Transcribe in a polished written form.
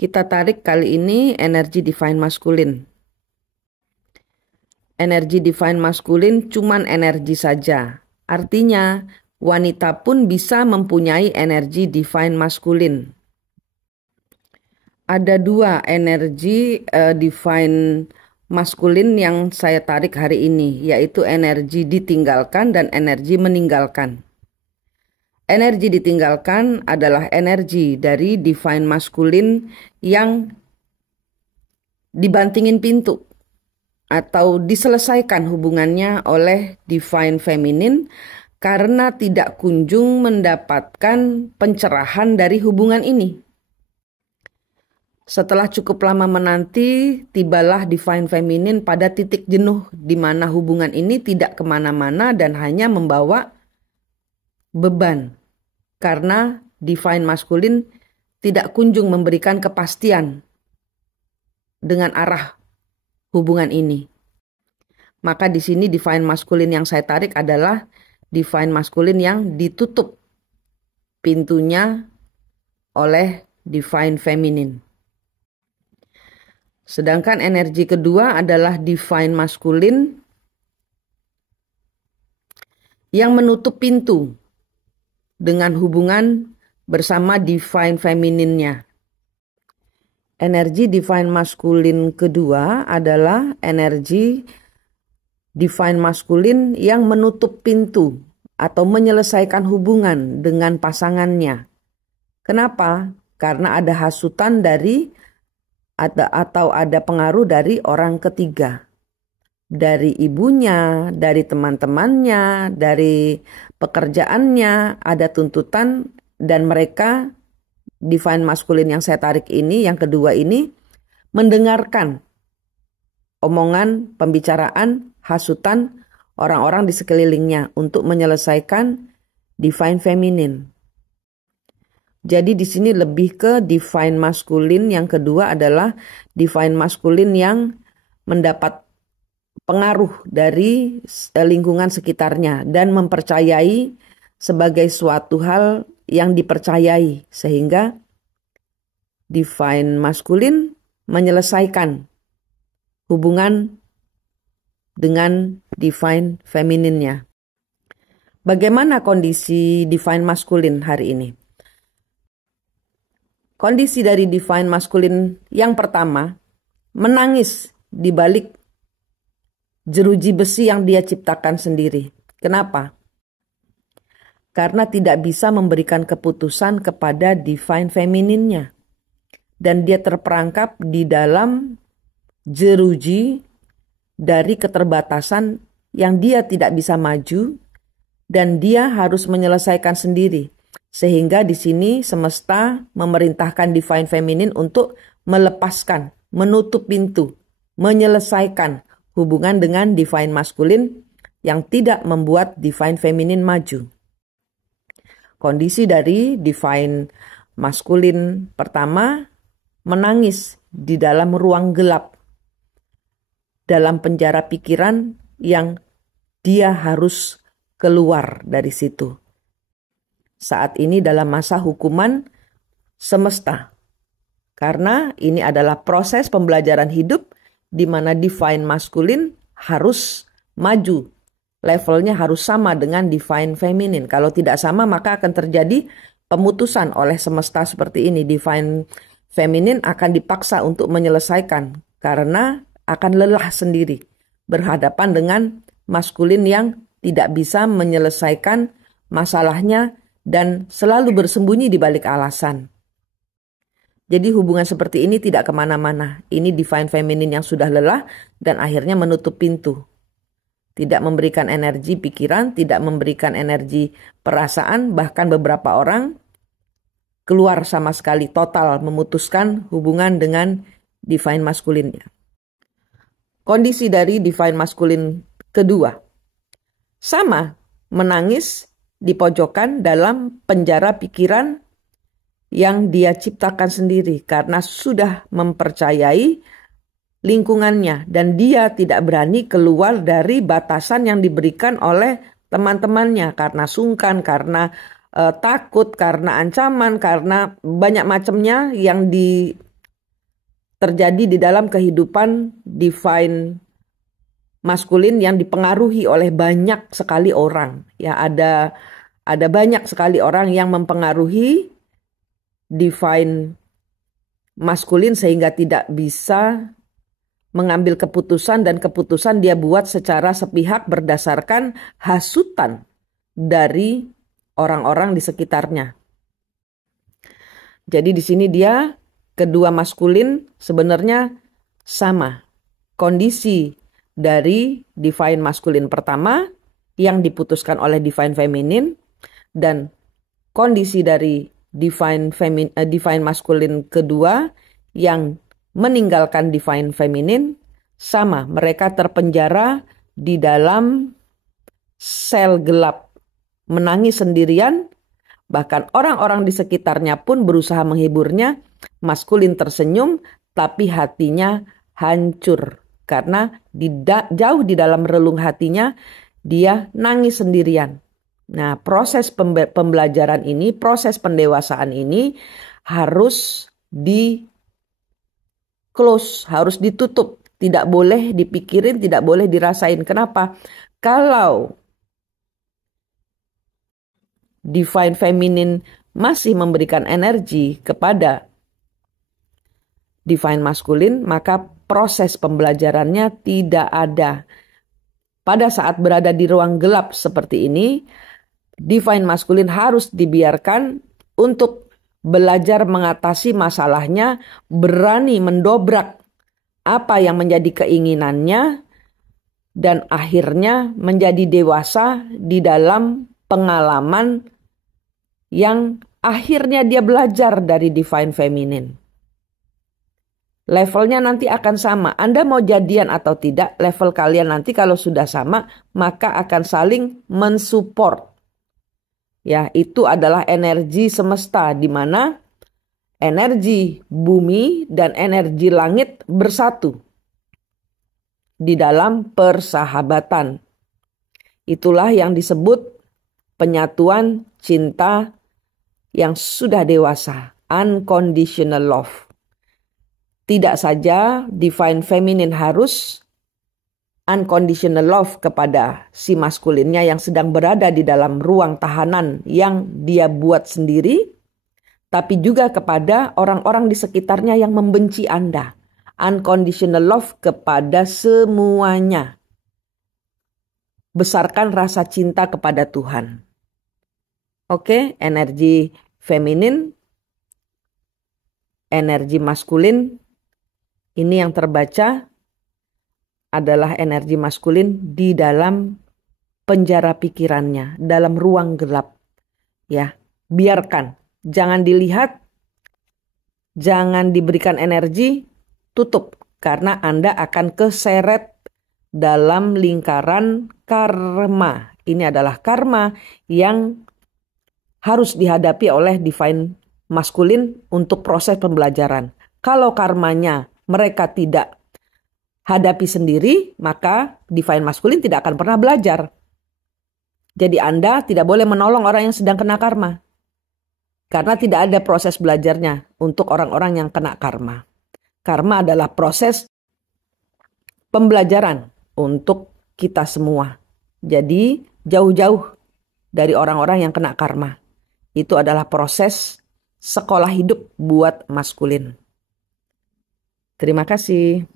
Kita tarik kali ini energi divine maskulin. Energi divine maskulin cuman energi saja. Artinya wanita pun bisa mempunyai energi divine maskulin. Ada dua energi divine maskulin yang saya tarik hari ini, yaitu energi ditinggalkan dan energi meninggalkan. Energi ditinggalkan adalah energi dari divine maskulin yang dibantingin pintu atau diselesaikan hubungannya oleh divine feminin karena tidak kunjung mendapatkan pencerahan dari hubungan ini. Setelah cukup lama menanti, tibalah divine feminin pada titik jenuh di mana hubungan ini tidak kemana-mana dan hanya membawa beban. Karena divine maskulin tidak kunjung memberikan kepastian dengan arah hubungan ini. Maka di sini divine maskulin yang saya tarik adalah divine maskulin yang ditutup pintunya oleh divine feminin. Sedangkan energi kedua adalah divine maskulin yang menutup pintu dengan hubungan bersama divine femininnya. Energi divine maskulin kedua adalah energi divine maskulin yang menutup pintu atau menyelesaikan hubungan dengan pasangannya. Kenapa? Karena ada hasutan dari atau ada pengaruh dari orang ketiga. Dari ibunya, dari teman-temannya, dari pekerjaannya, ada tuntutan dan mereka divine maskulin yang saya tarik ini, yang kedua ini, mendengarkan omongan, pembicaraan, hasutan orang-orang di sekelilingnya untuk menyelesaikan divine feminin. Jadi di sini lebih ke divine maskulin yang kedua adalah divine maskulin yang mendapat pengaruh dari lingkungan sekitarnya dan mempercayai sebagai suatu hal yang dipercayai sehingga divine maskulin menyelesaikan hubungan dengan divine femininnya. Bagaimana kondisi divine maskulin hari ini? Kondisi dari divine maskulin yang pertama, menangis di balik jeruji besi yang dia ciptakan sendiri. Kenapa? Karena tidak bisa memberikan keputusan kepada divine femininnya. Dan dia terperangkap di dalam jeruji dari keterbatasan yang dia tidak bisa maju dan dia harus menyelesaikan sendiri. Sehingga di sini semesta memerintahkan divine feminin untuk melepaskan, menutup pintu, menyelesaikan hubungan dengan divine maskulin yang tidak membuat divine feminin maju. Kondisi dari divine maskulin pertama menangis di dalam ruang gelap, dalam penjara pikiran yang dia harus keluar dari situ. Saat ini dalam masa hukuman semesta, karena ini adalah proses pembelajaran hidup di mana divine maskulin harus maju. Levelnya harus sama dengan divine feminin. Kalau tidak sama maka akan terjadi pemutusan oleh semesta seperti ini. Divine feminin akan dipaksa untuk menyelesaikan karena akan lelah sendiri. Berhadapan dengan maskulin yang tidak bisa menyelesaikan masalahnya dan selalu bersembunyi di balik alasan. Jadi hubungan seperti ini tidak kemana-mana. Ini divine feminin yang sudah lelah dan akhirnya menutup pintu. Tidak memberikan energi pikiran, tidak memberikan energi perasaan, bahkan beberapa orang keluar sama sekali total memutuskan hubungan dengan divine maskulinnya. Kondisi dari divine maskulin kedua. Sama, menangis di pojokan dalam penjara pikiran yang dia ciptakan sendiri karena sudah mempercayai lingkungannya dan dia tidak berani keluar dari batasan yang diberikan oleh teman-temannya karena sungkan, karena takut, karena ancaman, karena banyak macamnya yang terjadi di dalam kehidupan divine maskulin yang dipengaruhi oleh banyak sekali orang. Ya, ada banyak sekali orang yang mempengaruhi divine maskulin sehingga tidak bisa mengambil keputusan, dan keputusan dia buat secara sepihak berdasarkan hasutan dari orang-orang di sekitarnya. Jadi di sini dia kedua maskulin sebenarnya sama. Kondisi dari divine maskulin pertama yang diputuskan oleh divine feminine dan kondisi dari divine maskulin kedua yang meninggalkan divine feminine sama. Mereka terpenjara di dalam sel gelap, menangis sendirian. Bahkan orang-orang di sekitarnya pun berusaha menghiburnya. Maskulin tersenyum, tapi hatinya hancur. Karena jauh di dalam relung hatinya, dia nangis sendirian. Nah, proses pembelajaran ini, proses pendewasaan ini harus close, harus ditutup. Tidak boleh dipikirin, tidak boleh dirasain. Kenapa? Kalau divine feminine masih memberikan energi kepada divine maskulin, maka proses pembelajarannya tidak ada. Pada saat berada di ruang gelap seperti ini, divine maskulin harus dibiarkan untuk belajar mengatasi masalahnya, berani mendobrak apa yang menjadi keinginannya, dan akhirnya menjadi dewasa di dalam pengalaman yang akhirnya dia belajar dari divine feminine. Levelnya nanti akan sama. Anda mau jadian atau tidak, level kalian nanti kalau sudah sama, maka akan saling mensupport. Ya, itu adalah energi semesta di mana energi bumi dan energi langit bersatu di dalam persahabatan. Itulah yang disebut penyatuan cinta yang sudah dewasa, unconditional love. Tidak saja divine feminine harus unconditional love kepada si maskulinnya yang sedang berada di dalam ruang tahanan yang dia buat sendiri, tapi juga kepada orang-orang di sekitarnya yang membenci Anda. Unconditional love kepada semuanya. Besarkan rasa cinta kepada Tuhan. Oke, energi feminin, energi maskulin, ini yang terbaca adalah energi maskulin di dalam penjara pikirannya, dalam ruang gelap. Ya, biarkan, jangan dilihat, jangan diberikan energi, tutup, karena Anda akan keseret dalam lingkaran karma. Ini adalah karma yang harus dihadapi oleh divine maskulin untuk proses pembelajaran. Kalau karmanya mereka tidak hadapi sendiri, maka divine maskulin tidak akan pernah belajar. Jadi Anda tidak boleh menolong orang yang sedang kena karma. Karena tidak ada proses belajarnya untuk orang-orang yang kena karma. Karma adalah proses pembelajaran untuk kita semua. Jadi jauh-jauh dari orang-orang yang kena karma. Itu adalah proses sekolah hidup buat maskulin. Terima kasih.